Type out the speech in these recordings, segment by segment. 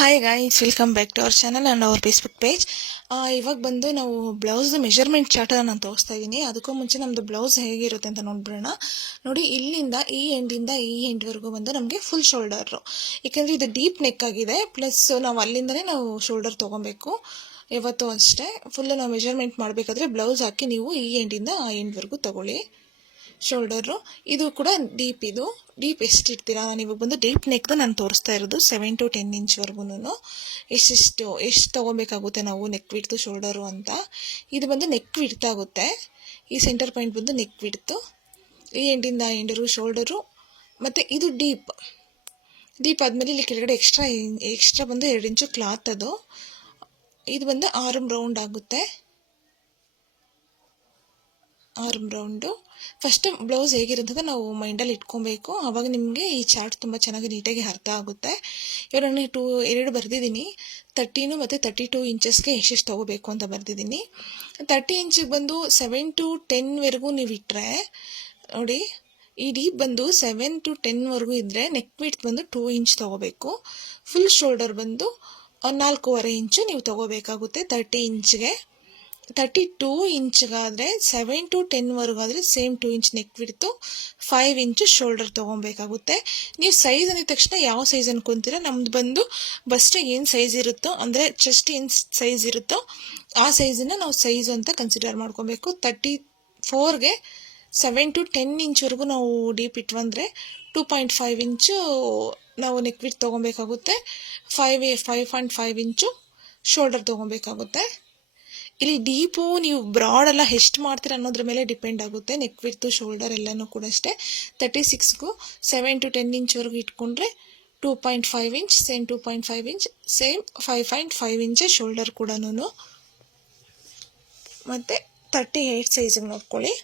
Hi guys, welcome back to our channel and our Facebook page. ಇವಾಗ ಬಂದು ನಾವು blouse measurement ಚಾರ್ಟನ್ನು ನಾನು ತೋರಿಸ್ತಾ ಇದ್ದೀನಿ. ಅದಕ್ಕೂ ಮುಂಚೆ ನಮ್ಮದು ಬ್ಲೌಸ್ ಹೇಗಿರುತ್ತೆ ಅಂತ ನೋಡ್ಬಿಡೋಣ. ನೋಡಿ, ಇಲ್ಲಿಂದ ಈ ಎಂಡಿಂದ ಈ ಎಂಡ್ವರೆಗೂ ಬಂದು ನಮಗೆ ಫುಲ್ ಶೋಲ್ಡರು, ಏಕೆಂದರೆ ಇದು ಡೀಪ್ ನೆಕ್ ಆಗಿದೆ. ಪ್ಲಸ್ ನಾವು ಅಲ್ಲಿಂದಲೇ ನಾವು ಶೋಲ್ಡರ್ ತೊಗೊಬೇಕು. ಯಾವತ್ತೂ ಅಷ್ಟೇ ಫುಲ್ಲು ನಾವು ಮೆಷರ್ಮೆಂಟ್ ಮಾಡಬೇಕಾದ್ರೆ ಬ್ಲೌಸ್ ಹಾಕಿ ನೀವು ಈ ಎಂಡಿಂದ ಆ ಎಂಡ್ವರೆಗೂ ತೊಗೊಳ್ಳಿ ಶೋಲ್ಡರು. ಇದು ಕೂಡ ಇದು ಡೀಪ್ ಎಷ್ಟು ಇಡ್ತೀರಾ, ನಾನು ಇವಾಗ ಬಂದು ಡೀಪ್ ನೆಕ್ದು ನಾನು ತೋರಿಸ್ತಾ ಇರೋದು 7 to 10 ಇಂಚ್ವರೆಗೂ ಎಷ್ಟು ತೊಗೊಬೇಕಾಗುತ್ತೆ ನಾವು ನೆಕ್ ವಿಡ್ತು ಶೋಲ್ಡರು ಅಂತ. ಇದು ಬಂದು ನೆಕ್ ವಿಡ್ತಾಗುತ್ತೆ. ಈ ಸೆಂಟರ್ ಪಾಯಿಂಟ್ ಬಂದು ನೆಕ್ ವಿಡ್ತು, ಈ ಎಂಡಿಂದ ಎಂಡರು ಶೋಲ್ಡರು. ಮತ್ತು ಇದು ಡೀಪ್ ಆದಮೇಲೆ ಇಲ್ಲಿ ಕೆಳಗಡೆ ಎಕ್ಸ್ಟ್ರಾ ಬಂದು 2 ಇಂಚು ಕ್ಲಾತ್. ಇದು ಬಂದು ಆರ್ಮ್ ರೌಂಡ್ ಆಗುತ್ತೆ. ಆರ್ಮ್ ರೌಂಡು ಫಸ್ಟ್ ಬ್ಲೌಸ್ ಹೇಗಿರುತ್ತೆ ನಾವು ಮೈಂಡಲ್ಲಿ ಇಟ್ಕೊಬೇಕು. ಆವಾಗ ನಿಮಗೆ ಈ ಚಾರ್ಟ್ ತುಂಬ ಚೆನ್ನಾಗಿ ನೀಟಾಗಿ ಅರ್ಥ ಆಗುತ್ತೆ. ಇವಾಗ ನಾನು 2 ಬರೆದಿದ್ದೀನಿ. 13 ಮತ್ತು 32 ಇಂಚಸ್ಗೆ ಎಷ್ಟೆಷ್ಟು ತೊಗೋಬೇಕು ಅಂತ ಬರೆದಿದ್ದೀನಿ. 30 ಇಂಚಿಗೆ ಬಂದು 7 to 10ವರೆಗೂ ನೀವು ಇಟ್ಟರೆ ನೋಡಿ, ಈ ಡೀಪ್ ಬಂದು 7 to 10ವರೆಗೂ ಇದ್ದರೆ ನೆಕ್ ವಿಡ್ತ್ ಬಂದು 2 ಇಂಚ್ ತೊಗೋಬೇಕು. ಫುಲ್ ಶೋಲ್ಡರ್ ಬಂದು 4.25 ಇಂಚು ನೀವು ತೊಗೋಬೇಕಾಗುತ್ತೆ 30 ಇಂಚ್ಗೆ. 32 ಇಂಚ್ಗಾದರೆ 7 to 10ವರೆಗಾದರೆ same 2 inch neck width, 5 inch shoulder ತೊಗೊಬೇಕಾಗುತ್ತೆ. ನೀವು ಸೈಜ್ ಅಂದಿದ ತಕ್ಷಣ ಯಾವ ಸೈಜ್ ಅನ್ಕೊತೀರ, ನಮ್ದು ಬಂದು ಬಸ್ಟಿಗೆ ಏನು ಸೈಜ್ ಇರುತ್ತೋ, ಅಂದರೆ ಚೆಸ್ಟ್ ಏನು ಸೈಜ್ ಇರುತ್ತೋ ಆ ಸೈಜನ್ನು ನಾವು ಸೈಜು ಅಂತ ಕನ್ಸಿಡರ್ ಮಾಡ್ಕೊಬೇಕು. 34ಗೆ 7 to 10 ಇಂಚ್ವರೆಗೂ ನಾವು ಡೀಪ್ ಇಟ್ವಂದರೆ 2.5 ಇಂಚು ನಾವು ನೆಕ್ ವಿಡ್ತ್ ತೊಗೊಬೇಕಾಗುತ್ತೆ. 5.5 ಇಂಚು ಶೋಲ್ಡರ್ ತೊಗೊಬೇಕಾಗುತ್ತೆ. ಇಲ್ಲಿ ಡೀಪು ನೀವು ಬ್ರಾಡೆಲ್ಲ ಎಷ್ಟು ಮಾಡ್ತೀರ ಅನ್ನೋದ್ರ ಮೇಲೆ ಡಿಪೆಂಡ್ ಆಗುತ್ತೆ. ನೆಕ್ ವಿಡ್ತು ಶೋಲ್ಡರ್ ಎಲ್ಲನೂ ಕೂಡ ಅಷ್ಟೇ. 36ಗೂ 7 to 10 ಇಂಚ್ವರೆಗೂ ಇಟ್ಕೊಂಡ್ರೆ 2.5 inch, same 2.5 inch, same 5.5 inch shoulder ಕೂಡ. ಮತ್ತು 38 ಸೈಜಿಗೆ ನೋಡ್ಕೊಳ್ಳಿ.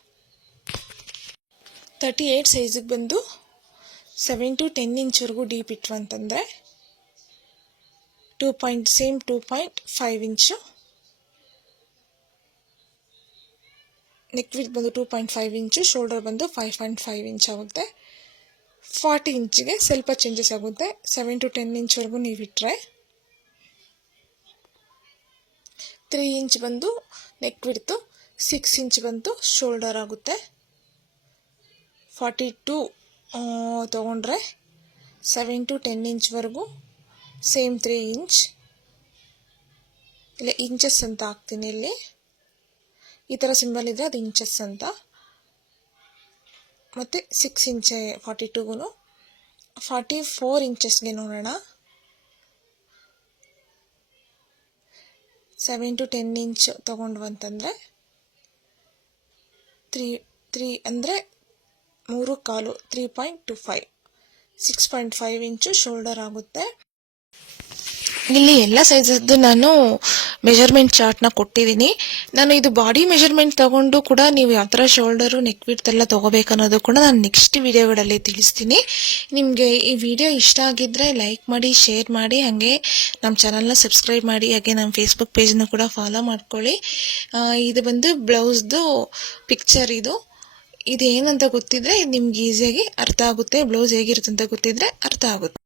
38 ಸೈಜಿಗೆ ಬಂದು 7 to 10 ಇಂಚ್ವರೆಗೂ ಡೀಪ್ ಇಟ್ರು ಅಂತಂದರೆ 2.5 ಇಂಚು ನೆಕ್ ವಿಡ್ತ್ ಬಂದು 2.5 ಇಂಚು, ಶೋಲ್ಡರ್ ಬಂದು 5.5 ಇಂಚ್ ಆಗುತ್ತೆ. 40 ಇಂಚಿಗೆ ಸ್ವಲ್ಪ ಚೇಂಜಸ್ ಆಗುತ್ತೆ. 7 to 10 ಇಂಚ್ವರೆಗೂ ನೀವು ಇಟ್ಟರೆ 3 ಇಂಚ್ ಬಂದು ನೆಕ್ ವಿಡ್ತು, 6 ಇಂಚ್ ಬಂದು ಶೋಲ್ಡರ್ ಆಗುತ್ತೆ. 42 ತೊಗೊಂಡ್ರೆ 7 to 10 ಇಂಚ್ವರೆಗೂ ಸೇಮ್ 3 ಇಂಚ್. ಇಲ್ಲ ಇಂಚಸ್ ಅಂತ ಹಾಕ್ತೀನಿ. ಇಲ್ಲಿ ಈ ಥರ ಸಿಂಬಲ್ ಇದ್ದರೆ ಅದು ಇಂಚಸ್ ಅಂತ. ಮತ್ತು 6 ಇಂಚ್ 42ಗೂ 44 ಇಂಚಸ್ಗೆ ನೋಡೋಣ. 7 to 10 ಇಂಚ್ ತೊಗೊಂಡ್ವು ಅಂತಂದರೆ 3 ಅಂದರೆ 3.25 3.25 6.5 ಇಂಚು ಶೋಲ್ಡರ್ ಆಗುತ್ತೆ. ಇಲ್ಲಿ ಎಲ್ಲ ಸೈಜದ್ದು ನಾನು ಮೆಜರ್ಮೆಂಟ್ ಚಾರ್ಟ್ನ ಕೊಟ್ಟಿದ್ದೀನಿ. ನಾನು ಇದು ಬಾಡಿ ಮೆಜರ್ಮೆಂಟ್ ತೊಗೊಂಡು ಕೂಡ ನೀವು ಯಾವ ಥರ ಶೋಲ್ಡರು ನೆಕ್ ವಿಡ್ತ್ ಎಲ್ಲ ತೊಗೋಬೇಕನ್ನೋದು ಕೂಡ ನಾನು ನೆಕ್ಸ್ಟ್ ವಿಡಿಯೋಗಳಲ್ಲಿ ತಿಳಿಸ್ತೀನಿ. ನಿಮಗೆ ಈ ವಿಡಿಯೋ ಇಷ್ಟ ಆಗಿದ್ದರೆ ಲೈಕ್ ಮಾಡಿ, ಶೇರ್ ಮಾಡಿ, ಹಾಗೆ ನಮ್ಮ ಚಾನಲ್ನ ಸಬ್ಸ್ಕ್ರೈಬ್ ಮಾಡಿ, ಹಾಗೆ ನಮ್ಮ ಫೇಸ್ಬುಕ್ ಪೇಜನ್ನು ಕೂಡ ಫಾಲೋ ಮಾಡ್ಕೊಳ್ಳಿ. ಇದು ಬಂದು ಬ್ಲೌಸ್ದು ಪಿಕ್ಚರ್. ಇದೇನಂತ ಗೊತ್ತಿದ್ರೆ ನಿಮ್ಗೆ ಈಸಿಯಾಗಿ ಅರ್ಥ ಆಗುತ್ತೆ. ಬ್ಲೌಸ್ ಹೇಗಿರುತ್ತೆ ಅಂತ ಗೊತ್ತಿದ್ರೆ ಅರ್ಥ ಆಗುತ್ತೆ.